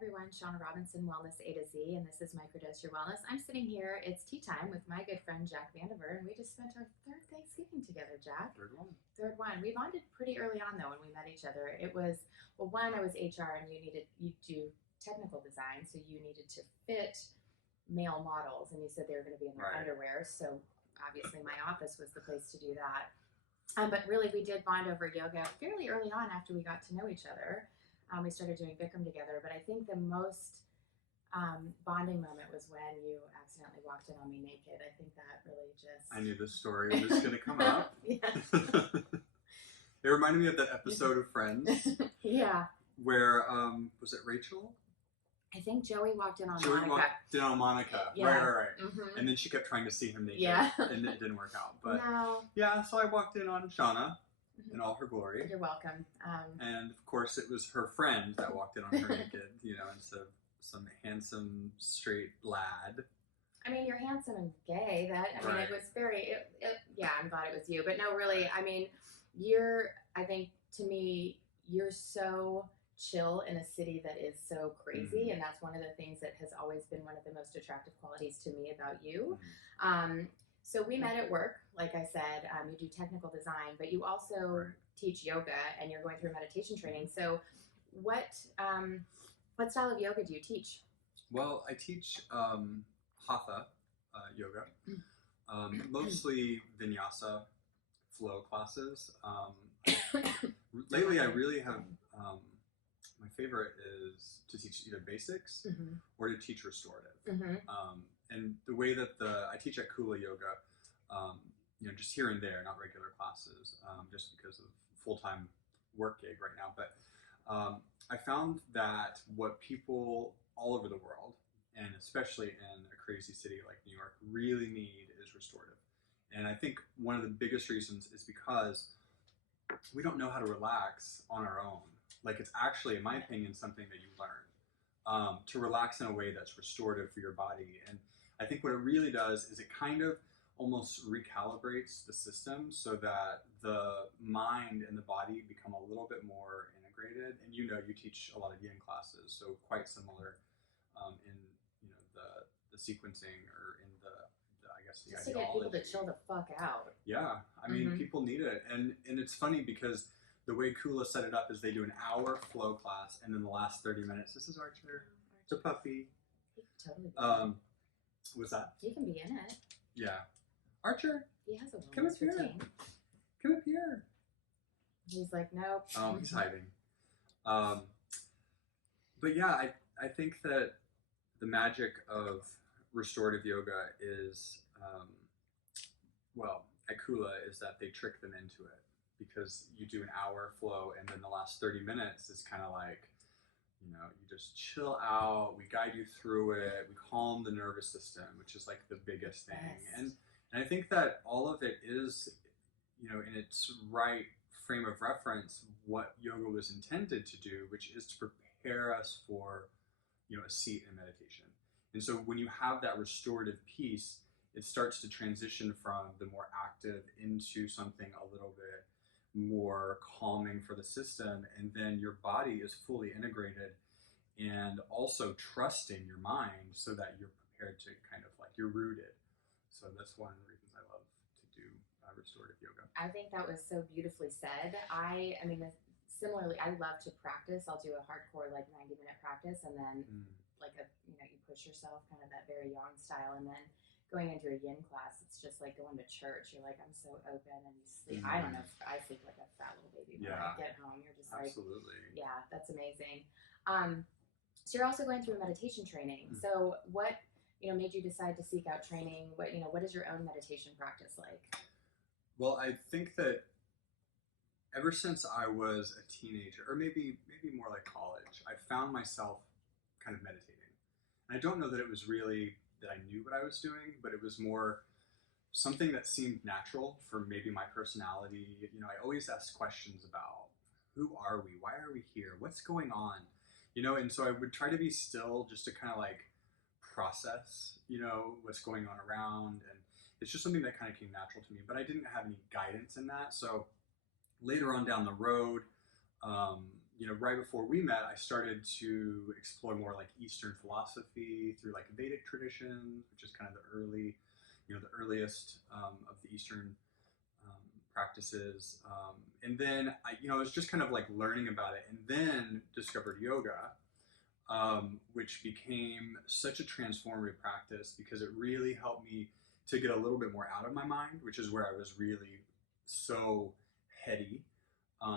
everyone, Shana Robinson, Wellness A to Z, and this is Microdose Your Wellness. I'm sitting here, it's tea time with my good friend Jack Vandever, and we just spent our third Thanksgiving together, Jack. Third one. Third one. We bonded pretty early on though when we met each other. It was, well, one, I was HR and you do technical design, so you needed to fit male models, and you said they were going to be in their underwear, so obviously my office was the place to do that. But really, we did bond over yoga fairly early on after we got to know each other. We started doing Bikram together, but I think the most bonding moment was when you accidentally walked in on me naked. I think that really just... I knew this story was going to come up. Yeah. It reminded me of that episode of Friends. Yeah. Where, was it Rachel? I think Joey walked in on Joey Monica. walked in on Monica. Yeah. Right. Mm-hmm. And then she kept trying to see him naked. Yeah. And it didn't work out. But no. Yeah, so I walked in on Shana. In all her glory. You're welcome. And of course, it was her friend that walked in on her naked, instead of some handsome, straight lad. I mean, you're handsome and gay. It was very, yeah, I'm glad it was you. But no, really, I mean, I think to me, you're so chill in a city that is so crazy. Mm-hmm. And that's one of the things that has always been one of the most attractive qualities to me about you. Mm-hmm. So we met at work, like I said, you do technical design, but you also teach yoga and you're going through meditation training. So what style of yoga do you teach? Well, I teach Hatha yoga, mostly vinyasa flow classes. Lately, I really have, my favorite is to teach either basics or to teach restorative. And the way that I teach at Kula Yoga, just here and there, not regular classes, just because of full-time work gig right now. But I found that what people all over the world, and especially in a crazy city like New York, really need is restorative. And I think one of the biggest reasons is because we don't know how to relax on our own. Like, it's actually, in my opinion, something that you learn to relax in a way that's restorative for your body. And I think what it really does is it kind of almost recalibrates the system so that the mind and the body become a little bit more integrated. And you teach a lot of yin classes, so quite similar in the sequencing or in the I guess the just ideology. To get people to chill the fuck out. Yeah, I mean, people need it, and it's funny because the way Kula set it up is they do an hour flow class, and then the last 30 minutes, this is Archer, it's a puppy. He can totally What's that? He can be in it. Yeah. Archer, he has a come up here. routine. Come up here. He's like, nope. Oh, he's hiding. But yeah, I think that the magic of restorative yoga is, at Kula, is that they trick them into it. Because you do an hour flow and then the last 30 minutes is kind of like, you just chill out, we guide you through it, we calm the nervous system, which is like the biggest thing. And I think that all of it is, in its right frame of reference, what yoga was intended to do, which is to prepare us for, a seat in meditation. And so when you have that restorative piece, it starts to transition from the more active into something a little bit more calming for the system, and then your body is fully integrated and also trusting your mind so that you're prepared to kind of like, you're rooted. So that's one of the reasons I love to do restorative yoga. I think that was so beautifully said. I mean, similarly, I love to practice. I'll do a hardcore 90-minute practice, and then you push yourself, kind of that very yang style, and then going into a yin class, it's just like going to church. You're like, I'm so open, and you sleep. I don't know, I sleep like a fat little baby when I get home. You're just like, absolutely. Yeah, that's amazing. So you're also going through a meditation training. So what, made you decide to seek out training? What is your own meditation practice like? Well, I think that ever since I was a teenager, or maybe more like college, I found myself kind of meditating. And I don't know that it was really that I knew what I was doing, but it was more something that seemed natural for maybe my personality. I always ask questions about who are we? Why are we here? What's going on? And so I would try to be still just to kind of like process, what's going on around. And it's just something that kind of came natural to me, but I didn't have any guidance in that. So later on down the road, right before we met, I started to explore more like Eastern philosophy through like Vedic traditions, which is kind of the earliest of the Eastern practices. And then I was just kind of like learning about it, and then discovered yoga, which became such a transformative practice because it really helped me to get a little bit more out of my mind, which is where I was really so heady,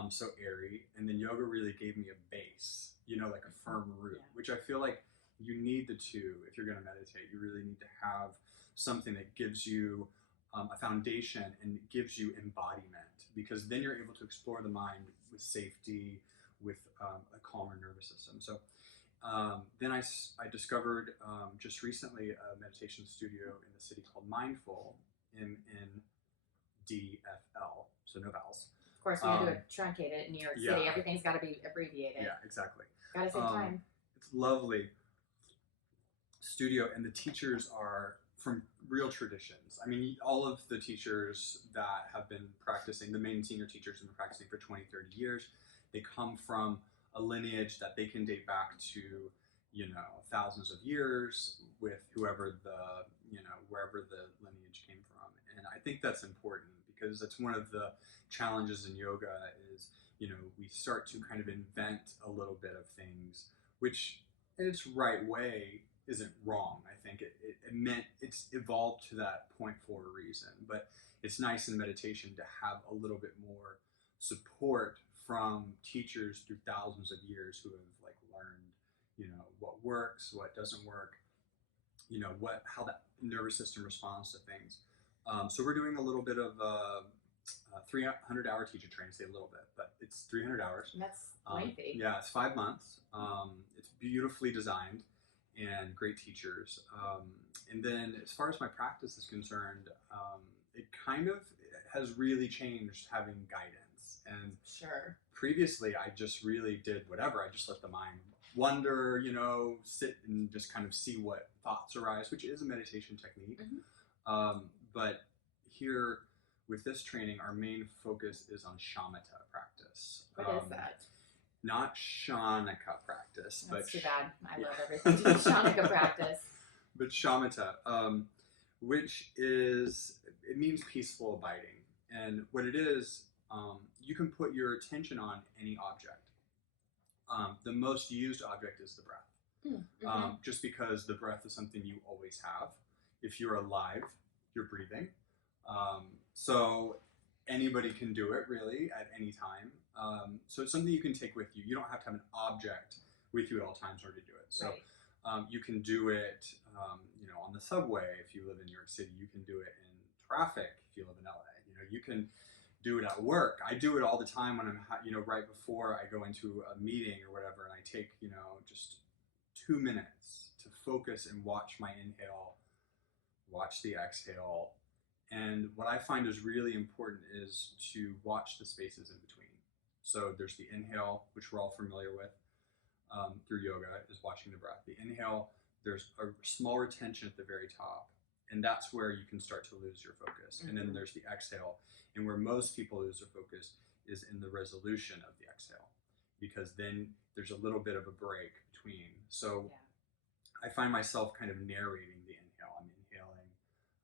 so airy. And then yoga really gave me a base, like a firm root, which I feel like you need the two if you're going to meditate. You really need to have something that gives you a foundation and gives you embodiment, because then you're able to explore the mind with safety, with a calmer nervous system. So then I discovered just recently a meditation studio in the city called Mindful, MNDFL, so no vowels. Of course, we had to truncate it in New York City. Everything's got to be abbreviated. Yeah, exactly. Gotta save time. It's lovely studio, and the teachers are from real traditions. I mean, all of the teachers that have been practicing, the main senior teachers have been practicing for 20, 30 years. They come from a lineage that they can date back to, thousands of years with whoever wherever the lineage came from. And I think that's important because that's one of the challenges in yoga is, we start to kind of invent a little bit of things, which in its right way isn't wrong. I think it's evolved to that point for a reason, but it's nice in meditation to have a little bit more support from teachers through thousands of years who have like learned, what works, what doesn't work, how that nervous system responds to things. So we're doing a little bit of 300-hour teacher training. Say a little bit, but it's 300 hours. That's lengthy. Yeah, it's 5 months. It's beautifully designed and great teachers. And then as far as my practice is concerned, it kind of has really changed having guidance. And sure, previously I just really did whatever. I just let the mind wander, sit and just kind of see what thoughts arise, which is a meditation technique. Mm-hmm. But here with this training, our main focus is on shamatha practice. What is that? Not Shanaka practice. That's too bad. I love everything to do with Shanaka practice. But shamatha, which it means peaceful abiding. And what it is, you can put your attention on any object. The most used object is the breath. Mm-hmm. Just because the breath is something you always have. If you're alive, you're breathing. So anybody can do it really at any time. So it's something you can take with you. You don't have to have an object with you at all times in order to do it. So right. You can do it, on the subway if you live in New York City. You can do it in traffic if you live in LA. You can do it at work. I do it all the time when I'm, right before I go into a meeting or whatever, and I take, just 2 minutes to focus and watch my inhale, watch the exhale. And what I find is really important is to watch the spaces in between. So there's the inhale, which we're all familiar with through yoga, is watching the breath. The inhale, there's a small retention at the very top, and that's where you can start to lose your focus. Mm-hmm. And then there's the exhale, and where most people lose their focus is in the resolution of the exhale, because then there's a little bit of a break between. So I find myself kind of narrating the inhale. I'm inhaling,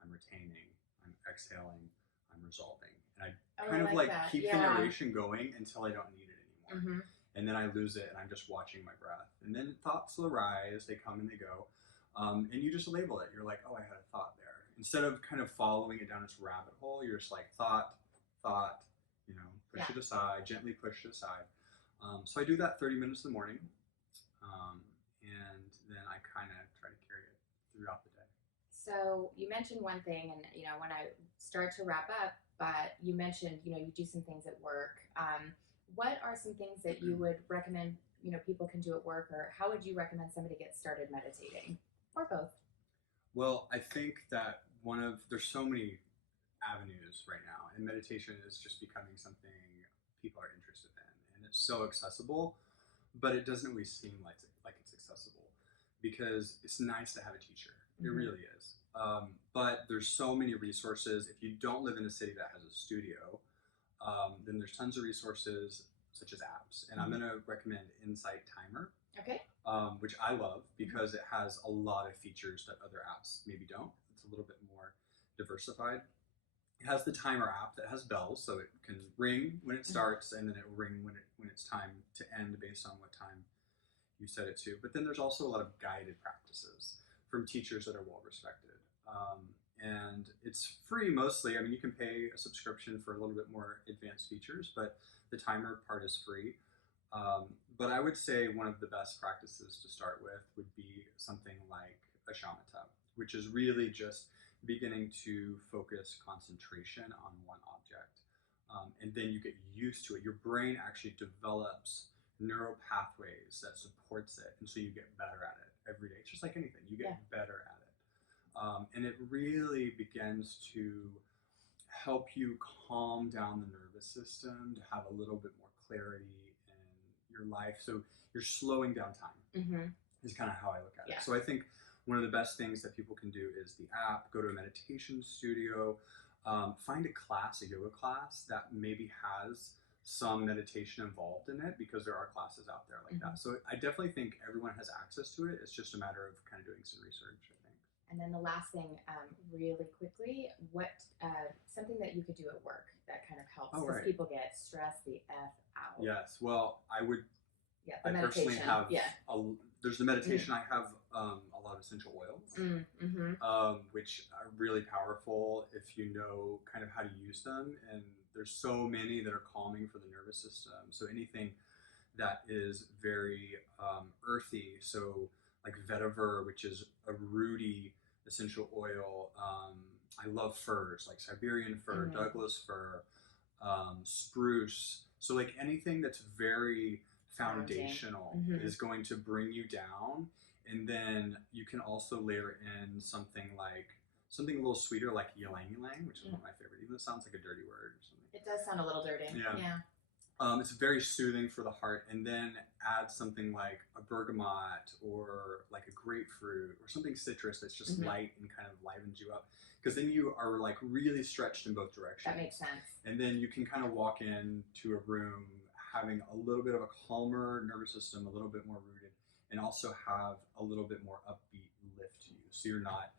I'm retaining, I'm exhaling, I'm resolving. And I kind of like keep the narration going until I don't need it anymore. Mm-hmm. And then I lose it and I'm just watching my breath. And then thoughts will arise, they come and they go. And you just label it. You're like, oh, I had a thought there. Instead of kind of following it down its rabbit hole, you're just like, thought, push it aside, gently push it aside. So I do that 30 minutes in the morning. And then I kind of try to carry it throughout the day. So you mentioned one thing, and when I start to wrap up, but you mentioned you do some things at work. What are some things that you would recommend people can do at work, or how would you recommend somebody get started meditating, or both? Well, I think that there's so many avenues right now, and meditation is just becoming something people are interested in, and it's so accessible, but it doesn't always seem like it's accessible, because it's nice to have a teacher. Mm-hmm. It really is. But there's so many resources. If you don't live in a city that has a studio, then there's tons of resources such as apps. And I'm going to recommend Insight Timer, Okay. which I love because it has a lot of features that other apps maybe don't. It's a little bit more diversified. It has the timer app that has bells, so it can ring when it starts, and then it will ring when it's time to end based on what time you set it to. But then there's also a lot of guided practices from teachers that are well respected. And it's free mostly. I mean, you can pay a subscription for a little bit more advanced features, but the timer part is free. But I would say one of the best practices to start with would be something like a shamatha, which is really just beginning to focus concentration on one object. And then you get used to it. Your brain actually develops neural pathways that supports it, and so you get better at it every day. It's just like anything, you get better at it. And it really begins to help you calm down the nervous system, to have a little bit more clarity in your life. So you're slowing down time, is kind of how I look at it. So I think one of the best things that people can do is the app, go to a meditation studio, find a class, a yoga class that maybe has some meditation involved in it, because there are classes out there like that. So I definitely think everyone has access to it. It's just a matter of kind of doing some research, I think. And then the last thing, really quickly, what something that you could do at work that kind of helps, because people get stressed the F out. Yes, well, I would. Yeah, I personally have. There's the meditation. I have a lot of essential oils, which are really powerful if you know kind of how to use them. And there's so many that are calming for the nervous system. So anything that is very earthy, so like vetiver, which is a rooty essential oil. I love firs, like Siberian fir, Douglas fir, spruce. So like anything that's very foundational is going to bring you down. And then you can also layer in something a little sweeter, like ylang ylang, which is one of my favorite, even though it sounds like a dirty word or something. It does sound a little dirty. Yeah. It's very soothing for the heart. And then add something like a bergamot or like a grapefruit or something citrus that's just light and kind of livens you up. Because then you are like really stretched in both directions. That makes sense. And then you can kind of walk into a room having a little bit of a calmer nervous system, a little bit more rooted, and also have a little bit more upbeat lift to you. So you're not,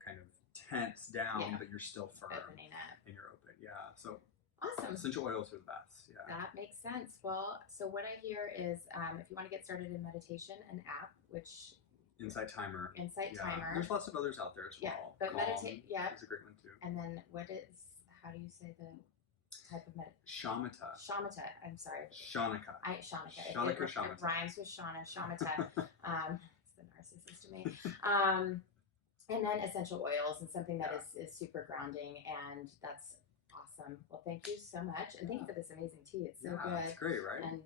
kind of tense down, but you're still firm. Opening up. And you're open. Yeah. So awesome. Essential oils are the best. Yeah. That makes sense. Well, so what I hear is if you want to get started in meditation, an app, which Insight Timer. Timer. There's lots of others out there as well. Yeah, but meditate. Yeah, is a great one too. And then how do you say the type of Shamatha. Shamatha. I'm sorry. Shanaka. Shamatha. It rhymes with Shana. Shamatha. It's the narcissist to me. And then essential oils, and something that is super grounding, and that's awesome. Well, thank you so much, and thank you for this amazing tea. It's so good. It's great, right? And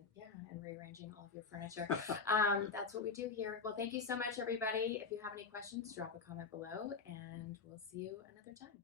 rearranging all of your furniture. That's what we do here. Well, thank you so much, everybody. If you have any questions, drop a comment below, and we'll see you another time.